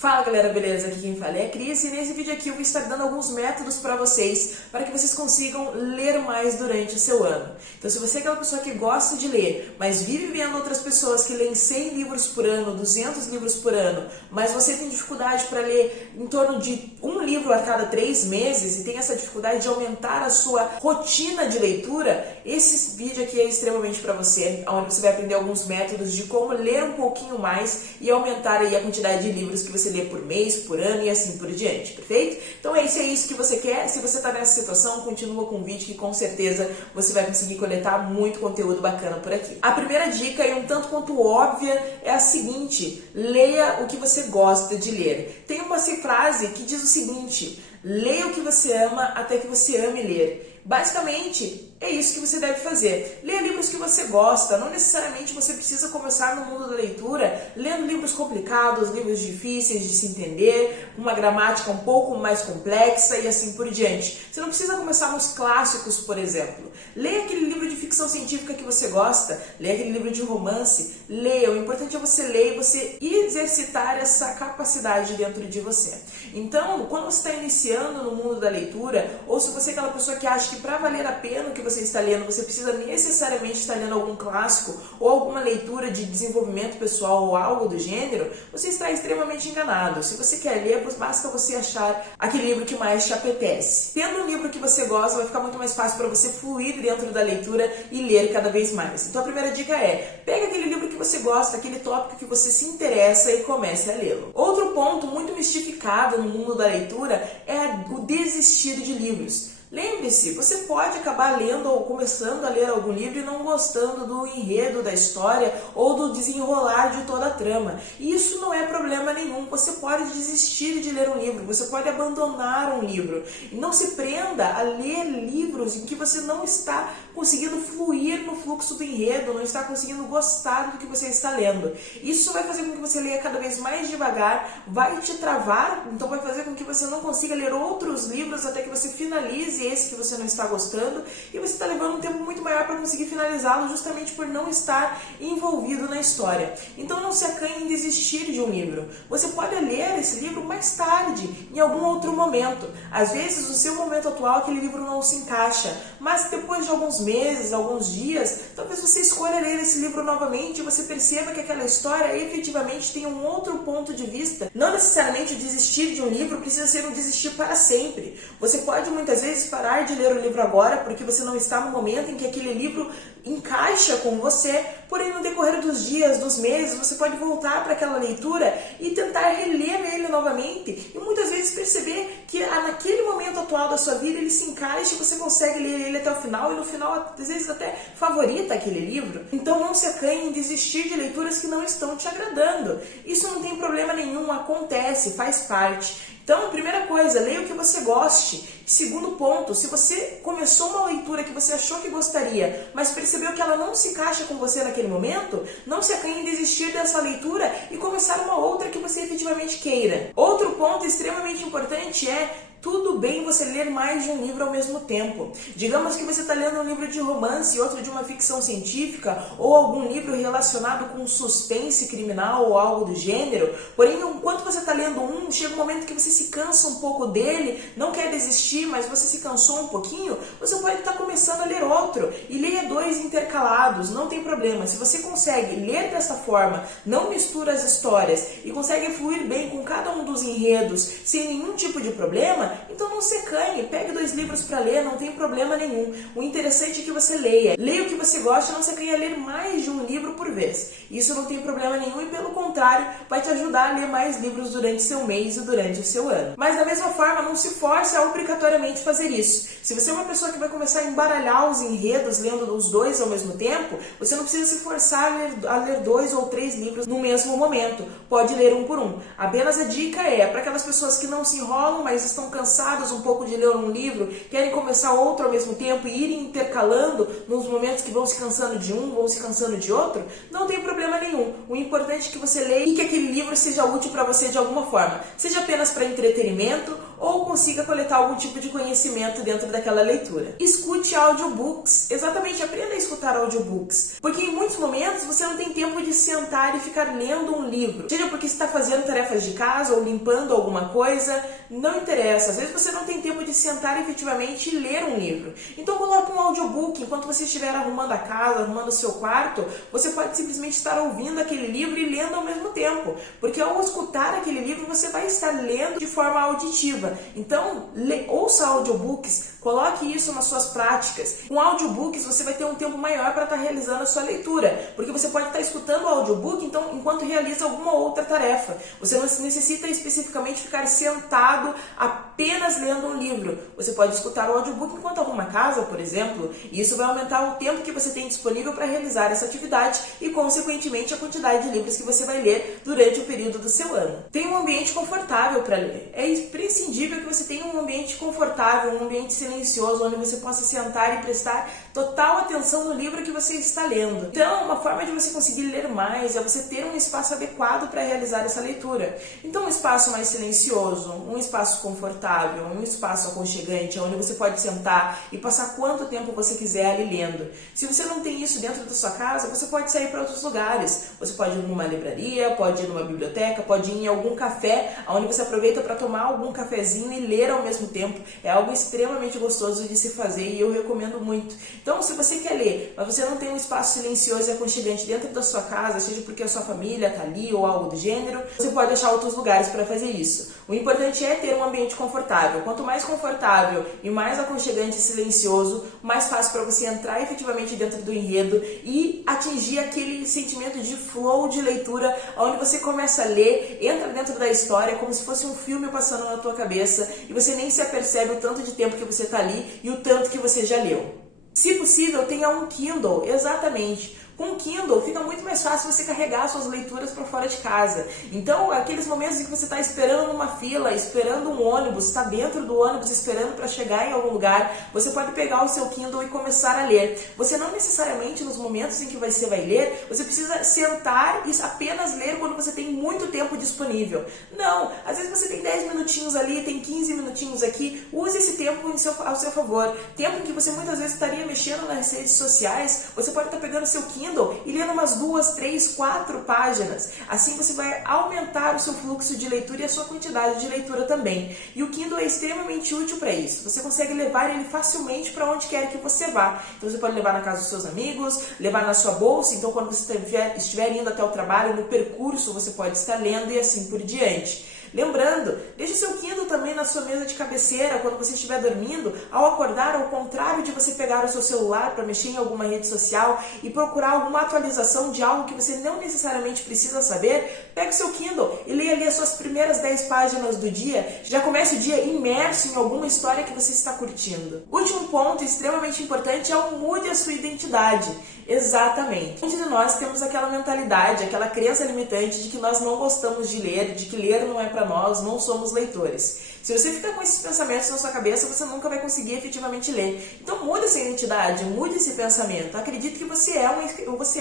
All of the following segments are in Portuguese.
Fala galera, beleza? Aqui quem fala é a Cris e nesse vídeo aqui eu vou estar dando alguns métodos para vocês para que vocês consigam ler mais durante o seu ano. Então se você é aquela pessoa que gosta de ler, mas vive vendo outras pessoas que leem 100 livros por ano, 200 livros por ano, mas você tem dificuldade para ler em torno de um livro a cada 3 meses e tem essa dificuldade de aumentar a sua rotina de leitura, esse vídeo aqui é extremamente para você, onde você vai aprender alguns métodos de como ler um pouquinho mais e aumentar aí a quantidade de livros que você lê por mês, por ano e assim por diante, perfeito? Então é isso que você quer. Se você está nessa situação, continua com o vídeo que com certeza você vai conseguir coletar muito conteúdo bacana por aqui. A primeira dica, e um tanto quanto óbvia, é a seguinte: leia o que você gosta de ler. Tem uma frase que diz o seguinte: leia o que você ama até que você ame ler. Basicamente, é isso que você deve fazer. Leia livros que você gosta. Não necessariamente você precisa começar no mundo da leitura lendo livros complicados, livros difíceis de se entender, com uma gramática um pouco mais complexa e assim por diante. Você não precisa começar nos clássicos, por exemplo. Leia aquele livro de ficção científica que você gosta, leia aquele livro de romance, leia. O importante é você ler e você exercitar essa capacidade dentro de você. Então, quando você está iniciando no mundo da leitura, ou se você é aquela pessoa que acha que para valer a pena o que você está lendo, você precisa necessariamente estar lendo algum clássico ou alguma leitura de desenvolvimento pessoal ou algo do gênero, você está extremamente enganado. Se você quer ler, basta você achar aquele livro que mais te apetece. Tendo um livro que você gosta, vai ficar muito mais fácil para você fluir dentro da leitura e ler cada vez mais. Então a primeira dica é: pega aquele livro que você gosta, aquele tópico que você se interessa e comece a lê-lo. Outro ponto muito mistificado no mundo da leitura é o desistir de livros. Lembre-se, você pode acabar lendo ou começando a ler algum livro e não gostando do enredo da história ou do desenrolar de toda a trama. E isso não é problema nenhum. Você pode desistir de ler um livro, você pode abandonar um livro. E não se prenda a ler livros em que você não está conseguindo fluir no fluxo do enredo, não está conseguindo gostar do que você está lendo. Isso vai fazer com que você leia cada vez mais devagar, vai te travar, então vai fazer com que você não consiga ler outros livros até que você finalize esse que você não está gostando, e você está levando um tempo muito maior para conseguir finalizá-lo justamente por não estar envolvido na história. Então não se acanhe em desistir de um livro. Você pode ler esse livro mais tarde, em algum outro momento. Às vezes no seu momento atual aquele livro não se encaixa, mas depois de alguns meses, alguns dias, talvez você escolha ler esse livro novamente e você perceba que aquela história efetivamente tem um outro ponto de vista. Não necessariamente desistir de um livro precisa ser um desistir para sempre. Você pode muitas vezes parar de ler o livro agora porque você não está no momento em que aquele livro encaixa com você, porém no decorrer dos dias, dos meses, você pode voltar para aquela leitura e tentar reler ele novamente e muitas vezes perceber que naquele momento atual da sua vida ele se encaixa e você consegue ler ele até o final e no final às vezes até favorita aquele livro. Então não se acanhe em desistir de leituras que não estão te agradando. Isso não tem problema nenhum, acontece, faz parte. Então, primeira coisa, leia o que você goste. Segundo ponto, se você começou uma leitura que você achou que gostaria, mas percebeu que ela não se encaixa com você naquele momento, não se acanhe em desistir dessa leitura e começar uma outra que você efetivamente queira. Outro ponto extremamente importante é: tudo bem você ler mais de um livro ao mesmo tempo. Digamos que você está lendo um livro de romance e outro de uma ficção científica ou algum livro relacionado com suspense criminal ou algo do gênero, porém, enquanto você está lendo um, chega um momento que você se cansa um pouco dele, não quer desistir, mas você se cansou um pouquinho, você pode estar começando a ler outro e leia 2 intercalados, não tem problema. Se você consegue ler dessa forma, não mistura as histórias e consegue fluir bem com cada um dos enredos sem nenhum tipo de problema, então não se acanhe, pegue 2 livros para ler, não tem problema nenhum. O interessante é que você leia. Leia o que você gosta, não se acanhe a ler mais de um livro por vez. Isso não tem problema nenhum e pelo contrário, vai te ajudar a ler mais livros durante seu mês e durante o seu ano. Mas da mesma forma, não se force a obrigatoriamente fazer isso. Se você é uma pessoa que vai começar a embaralhar os enredos lendo os 2 ao mesmo tempo, você não precisa se forçar a ler 2 ou 3 livros no mesmo momento. Pode ler um por um. Apenas a dica é para aquelas pessoas que não se enrolam, mas estão cansados um pouco de ler um livro, querem começar outro ao mesmo tempo e irem intercalando nos momentos que vão se cansando de um, vão se cansando de outro, não tem problema nenhum. O importante é que você leia e que aquele livro seja útil para você de alguma forma. seja apenas para entretenimento ou consiga coletar algum tipo de conhecimento dentro daquela leitura. Escute audiobooks, exatamente, aprenda a escutar audiobooks, porque em muitos momentos você não tem tempo de sentar e ficar lendo um livro, seja porque você está fazendo tarefas de casa ou limpando alguma coisa, não interessa, às vezes você não tem tempo de sentar efetivamente e ler um livro. Então coloque um audiobook, enquanto você estiver arrumando a casa, arrumando o seu quarto, você pode simplesmente estar ouvindo aquele livro e lendo ao mesmo tempo, porque ao escutar aquele livro você vai estar lendo de forma auditiva. Então, ouça audiobooks, coloque isso nas suas práticas. Com audiobooks você vai ter um tempo maior para estar realizando a sua leitura, porque você pode estar escutando o audiobook então, enquanto realiza alguma outra tarefa. Você não necessita especificamente ficar sentado apenas lendo um livro. Você pode escutar o audiobook enquanto arruma a casa, por exemplo, e isso vai aumentar o tempo que você tem disponível para realizar essa atividade e, consequentemente, a quantidade de livros que você vai ler durante o período do seu ano. Tenha um ambiente confortável para ler. É imprescindível que você tenha um ambiente confortável, um ambiente silencioso, onde você possa sentar e prestar total atenção no livro que você está lendo. Então, uma forma de você conseguir ler mais é você ter um espaço adequado para realizar essa leitura. Então, um espaço mais silencioso, um espaço confortável, um espaço aconchegante, onde você pode sentar e passar quanto tempo você quiser ali lendo. Se você não tem isso dentro da sua casa, você pode sair para outros lugares. Você pode ir numa livraria, pode ir numa biblioteca, pode ir em algum café, onde você aproveita para tomar algum cafezinho e ler ao mesmo tempo. É algo extremamente gostoso de se fazer e eu recomendo muito. Então, se você quer ler, mas você não tem um espaço silencioso e aconchegante dentro da sua casa, seja porque a sua família está ali ou algo do gênero, você pode achar outros lugares para fazer isso. O importante é ter um ambiente confortável. Quanto mais confortável e mais aconchegante e silencioso, mais fácil para você entrar efetivamente dentro do enredo e atingir aquele sentimento de flow de leitura, onde você começa a ler, entra dentro da história como se fosse um filme passando na tua cabeça e você nem se apercebe o tanto de tempo que você está ali e o tanto que você já leu. Se possível, tenha um Kindle, exatamente. Com o Kindle fica muito mais fácil você carregar suas leituras para fora de casa. Então, aqueles momentos em que você está esperando numa fila, esperando um ônibus, está dentro do ônibus esperando para chegar em algum lugar, você pode pegar o seu Kindle e começar a ler. Você não necessariamente, nos momentos em que você vai ler, você precisa sentar e apenas ler quando você tem muito tempo disponível. Não, às vezes você tem 10 minutinhos ali, tem 15 minutinhos aqui, use esse tempo ao seu favor. Tempo que você muitas vezes estaria mexendo nas redes sociais, você pode estar pegando o seu Kindle e lendo umas 2, 3, 4 páginas. Assim você vai aumentar o seu fluxo de leitura e a sua quantidade de leitura também. E o Kindle é extremamente útil para isso. Você consegue levar ele facilmente para onde quer que você vá. Então você pode levar na casa dos seus amigos, levar na sua bolsa. Então quando você estiver indo até o trabalho, no percurso você pode estar lendo e assim por diante. Lembrando, deixe seu Kindle também na sua mesa de cabeceira quando você estiver dormindo. Ao acordar, ao contrário de você pegar o seu celular para mexer em alguma rede social e procurar alguma atualização de algo que você não necessariamente precisa saber, pegue o seu Kindle e leia ali as suas primeiras 10 páginas do dia. Já comece o dia imerso em alguma história que você está curtindo. Último ponto extremamente importante é o mude a sua identidade. Exatamente. Muitos de nós temos aquela mentalidade, aquela crença limitante de que nós não gostamos de ler, de que ler não é para nós, não somos leitores. Se você ficar com esses pensamentos na sua cabeça, você nunca vai conseguir efetivamente ler. Então mude essa identidade, mude esse pensamento. Acredite que você é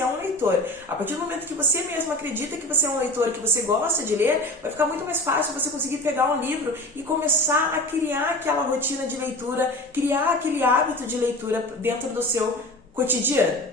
um leitor. A partir do momento que você mesmo acredita que você é um leitor, que você gosta de ler, vai ficar muito mais fácil você conseguir pegar um livro e começar a criar aquela rotina de leitura, criar aquele hábito de leitura dentro do seu cotidiano.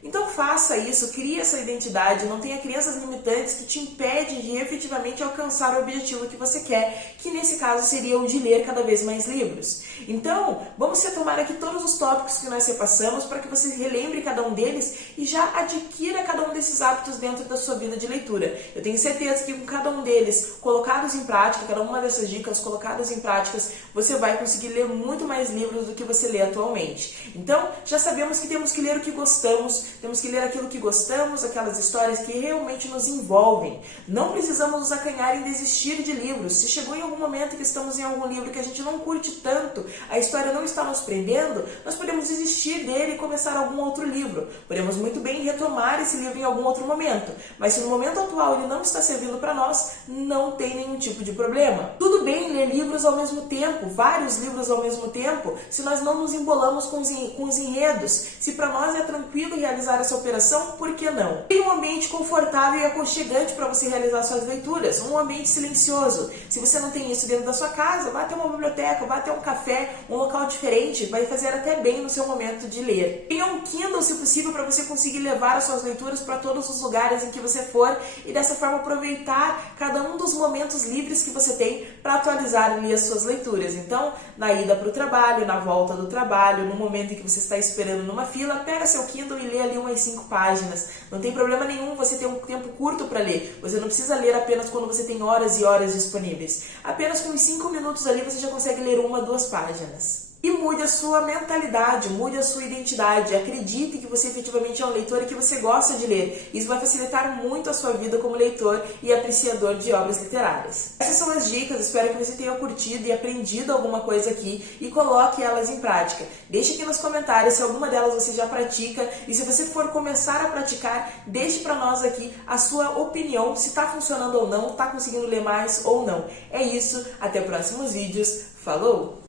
Então faça isso, crie essa identidade, não tenha crenças limitantes que te impedem de efetivamente alcançar o objetivo que você quer, que nesse caso seria o de ler cada vez mais livros. Então, vamos retomar aqui todos os tópicos que nós repassamos para que você relembre cada um deles e já adquira cada um desses hábitos dentro da sua vida de leitura. Eu tenho certeza que com cada um deles colocados em prática, cada uma dessas dicas colocadas em práticas, você vai conseguir ler muito mais livros do que você lê atualmente. Então, já sabemos que temos que ler o que gostamos, temos que ler aquilo que gostamos, aquelas histórias que realmente nos envolvem. Não precisamos nos acanhar em desistir de livros. Se chegou em algum momento que estamos em algum livro que a gente não curte tanto, a história não está nos prendendo, nós podemos desistir dele e começar algum outro livro. Podemos muito bem retomar esse livro em algum outro momento. Mas se no momento atual ele não está servindo para nós, não tem nenhum tipo de problema. Tudo bem ler livros ao mesmo tempo, vários livros ao mesmo tempo, se nós não nos embolamos com os enredos. Se para nós é tranquilo realizar realizar essa operação, por que não? Tem um ambiente confortável e aconchegante para você realizar suas leituras, um ambiente silencioso. Se você não tem isso dentro da sua casa, vá até uma biblioteca, vá até um café, um local diferente, vai fazer até bem no seu momento de ler. Tenha um Kindle, se possível, para você conseguir levar as suas leituras para todos os lugares em que você for e dessa forma aproveitar cada um dos momentos livres que você tem para atualizar ali as suas leituras. Então, na ida para o trabalho, na volta do trabalho, no momento em que você está esperando numa fila, pega seu Kindle e lê ali umas 5 páginas. Não tem problema nenhum você ter um tempo curto para ler. Você não precisa ler apenas quando você tem horas e horas disponíveis. Apenas com uns 5 minutos ali você já consegue ler 1 ou 2 páginas. E mude a sua mentalidade, mude a sua identidade. Acredite que você efetivamente é um leitor e que você gosta de ler. Isso vai facilitar muito a sua vida como leitor e apreciador de obras literárias. Essas são as dicas, espero que você tenha curtido e aprendido alguma coisa aqui e coloque elas em prática. Deixe aqui nos comentários se alguma delas você já pratica e se você for começar a praticar, deixe para nós aqui a sua opinião, se está funcionando ou não, está conseguindo ler mais ou não. É isso, até próximos vídeos, falou!